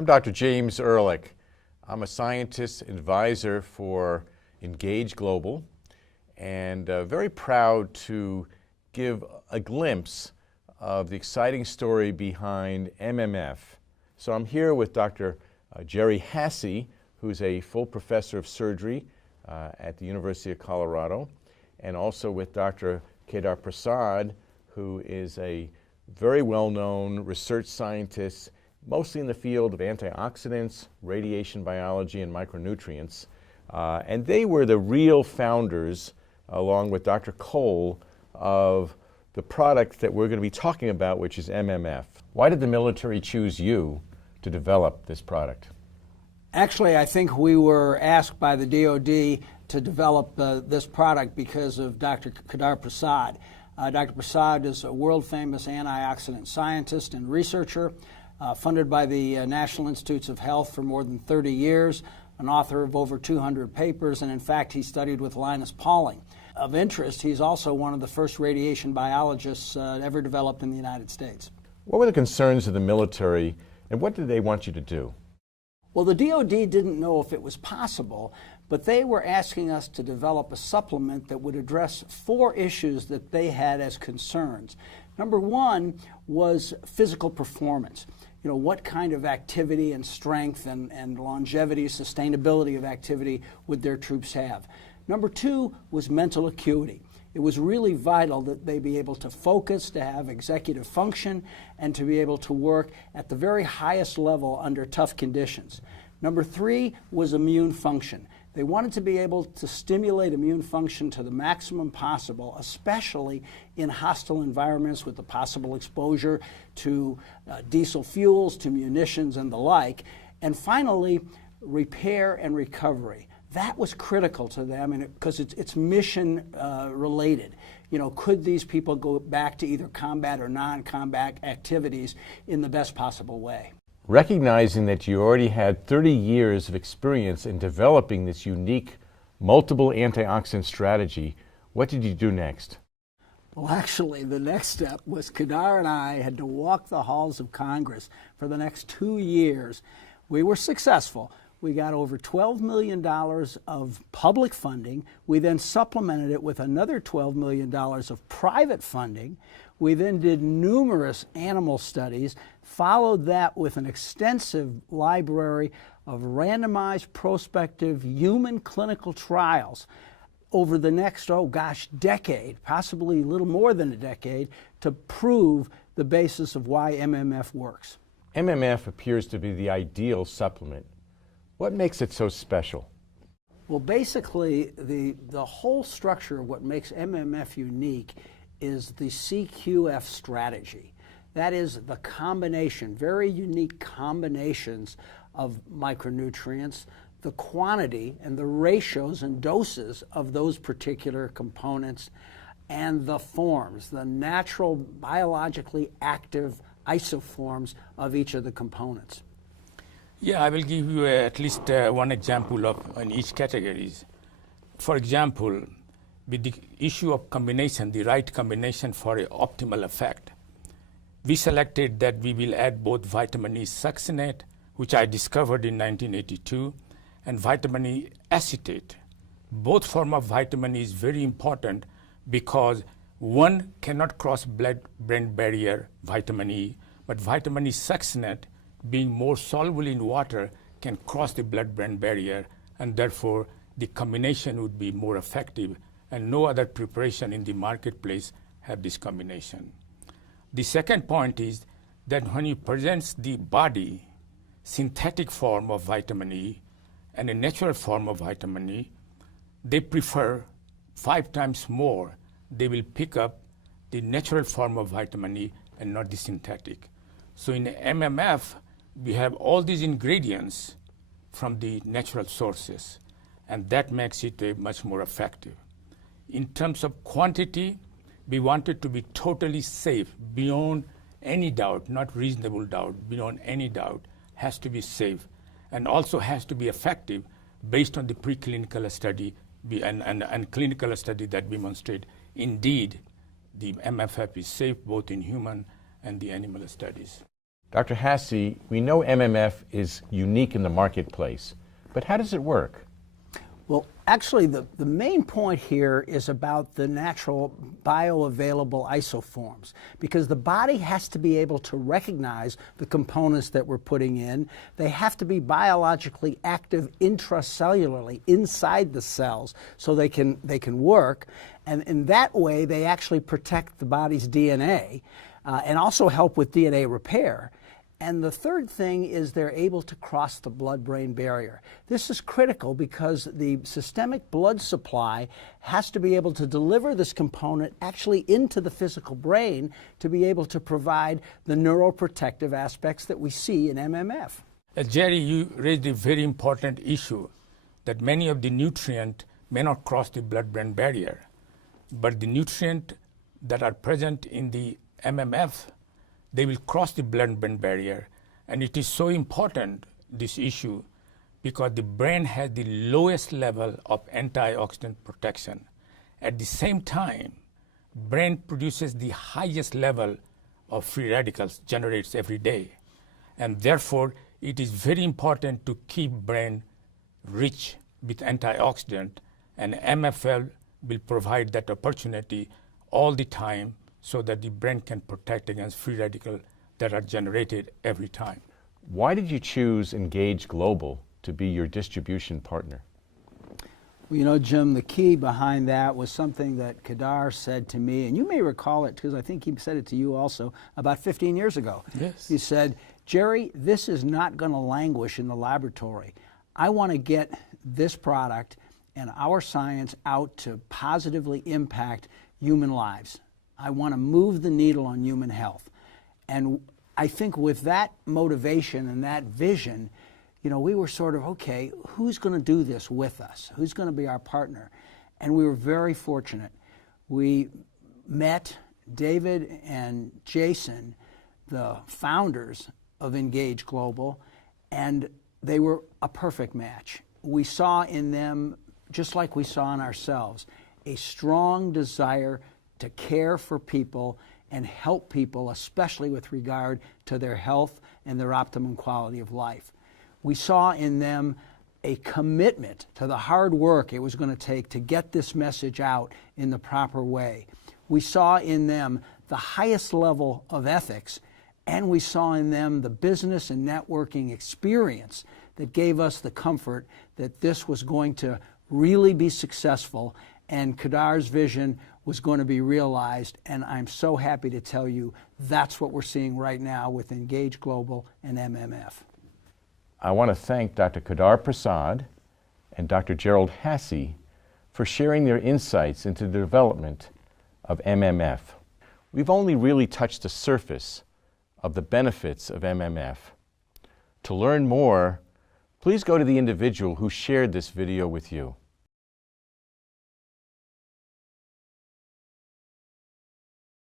I'm Dr. James Ehrlich. I'm a scientist advisor for Engage Global, and very proud to give a glimpse of the exciting story behind MMF. So I'm here with Dr. Jerry Hasse, who's a full professor of surgery at the University of Colorado, and also with Dr. Kedar Prasad, who is a very well-known research scientist, mostly in the field of antioxidants, radiation biology, and micronutrients. And they were the real founders, along with Dr. Cole, of the product that we're going to be talking about, which is MMF. Why did the military choose you to develop this product? Actually, I think we were asked by the DoD to develop this product because of Dr. Kedar Prasad. Dr. Prasad is a world-famous antioxidant scientist and researcher, funded by the National Institutes of Health for more than 30 years, an author of over 200 papers, and in fact, he studied with Linus Pauling. Of interest, he's also one of the first radiation biologists ever developed in the United States. What were the concerns of the military, and what did they want you to do? Well, the DoD didn't know if it was possible, but they were asking us to develop a supplement that would address 4 issues that they had as concerns. Number 1 was physical performance. You know, what kind of activity and strength and longevity, sustainability of activity would their troops have? Number 2 was mental acuity. It was really vital that they be able to focus, to have executive function, and to be able to work at the very highest level under tough conditions. Number 3 was immune function. They wanted to be able to stimulate immune function to the maximum possible, especially in hostile environments with the possible exposure to diesel fuels, to munitions, and the like. And finally, repair and recovery. That was critical to them because it's mission related. You know, could these people go back to either combat or non-combat activities in the best possible way? Recognizing that you already had 30 years of experience in developing this unique multiple antioxidant strategy, what did you do next? Well, actually, the next step was Kedar and I had to walk the halls of Congress for the next 2 years. We were successful. We got over $12 million of public funding. We then supplemented it with another $12 million of private funding. We then did numerous animal studies, followed that with an extensive library of randomized prospective human clinical trials over the next, decade, possibly a little more than a decade, to prove the basis of why MMF works. MMF appears to be the ideal supplement. What makes it so special? Well, basically, the whole structure of what makes MMF unique is the CQF strategy. That is the combination, very unique combinations of micronutrients, the quantity and the ratios and doses of those particular components, and the forms, the natural biologically active isoforms of each of the components. Yeah, I will give you at least one example in each categories. For example, with the issue of combination, the right combination for an optimal effect, we selected that we will add both vitamin E succinate, which I discovered in 1982, and vitamin E acetate. Both forms of vitamin E is very important because one cannot cross blood-brain barrier, vitamin E, but vitamin E succinate, being more soluble in water, can cross the blood-brain barrier, and therefore the combination would be more effective, and no other preparation in the marketplace have this combination. The second point is that when you present the body synthetic form of vitamin E and a natural form of vitamin E, they prefer 5 times more. They will pick up the natural form of vitamin E and not the synthetic. So in MMF, we have all these ingredients from the natural sources, and that makes it much more effective. In terms of quantity, we want it to be totally safe, beyond any doubt, not reasonable doubt, beyond any doubt, has to be safe, and also has to be effective based on the preclinical study and clinical study that demonstrate indeed the MFF is safe both in human and the animal studies. Dr. Hasse, we know MMF is unique in the marketplace, but how does it work? Well, actually, the main point here is about the natural bioavailable isoforms, because the body has to be able to recognize the components that we're putting in. They have to be biologically active intracellularly inside the cells so they can work, and in that way they actually protect the body's DNA and also help with DNA repair. And the third thing is they're able to cross the blood-brain barrier. This is critical because the systemic blood supply has to be able to deliver this component actually into the physical brain to be able to provide the neuroprotective aspects that we see in MMF. Jerry, you raised a very important issue that many of the nutrients may not cross the blood-brain barrier, but the nutrients that are present in the MMF, they will cross the blood-brain barrier. And it is so important, this issue, because the brain has the lowest level of antioxidant protection. At the same time, brain produces the highest level of free radicals generates every day. And therefore, it is very important to keep brain rich with antioxidant, and MFL will provide that opportunity all the time so that the brain can protect against free radicals that are generated every time. Why did you choose Engage Global to be your distribution partner? Well, you know, Jim, the key behind that was something that Kedar said to me, and you may recall it because I think he said it to you also about 15 years ago. Yes. He said, Jerry, this is not going to languish in the laboratory. I want to get this product and our science out to positively impact human lives. I want to move the needle on human health. And I think with that motivation and that vision, you know, we were sort of, okay, who's going to do this with us? Who's going to be our partner? And we were very fortunate. We met David and Jason, the founders of Engage Global, and they were a perfect match. We saw in them, just like we saw in ourselves, a strong desire to care for people and help people, especially with regard to their health and their optimum quality of life. We saw in them a commitment to the hard work it was going to take to get this message out in the proper way. We saw in them the highest level of ethics, and we saw in them the business and networking experience that gave us the comfort that this was going to really be successful and Kedar's vision was going to be realized, and I'm so happy to tell you that's what we're seeing right now with Engage Global and MMF. I want to thank Dr. Kedar Prasad and Dr. Gerald Hasse for sharing their insights into the development of MMF. We've only really touched the surface of the benefits of MMF. To learn more, please go to the individual who shared this video with you.